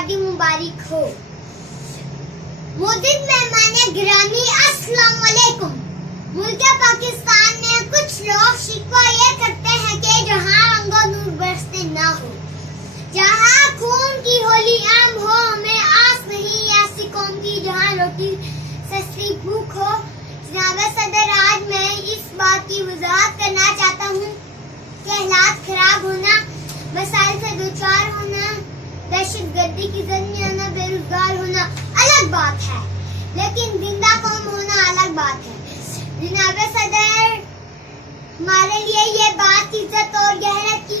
शादी मुबारक हो। मोदी मेहमान गिरामी अस्सलाम वालेकुम। मुल्क पाकिस्तान में कुछ लोग शिकवा ये करते हैं कि जहाँ रंगो नूर बरसते ना हो, जहाँ खून की होली आम हो, हमें आस नहीं ऐसी कौम की जहाँ रोटी सस्ती भूख हो। जनाब सदर, आज मैं इस बात की वजाहत करना चाहता हूँ कि हालात खराब होना, मसाइल से दुचार होना, दहशतगर्दी की जद में आना, बेरोजगार होना अलग बात है, लेकिन जिंदा कौम होना अलग बात है। जनाब सदर, हमारे लिए ये बात इज्जत और गहरत की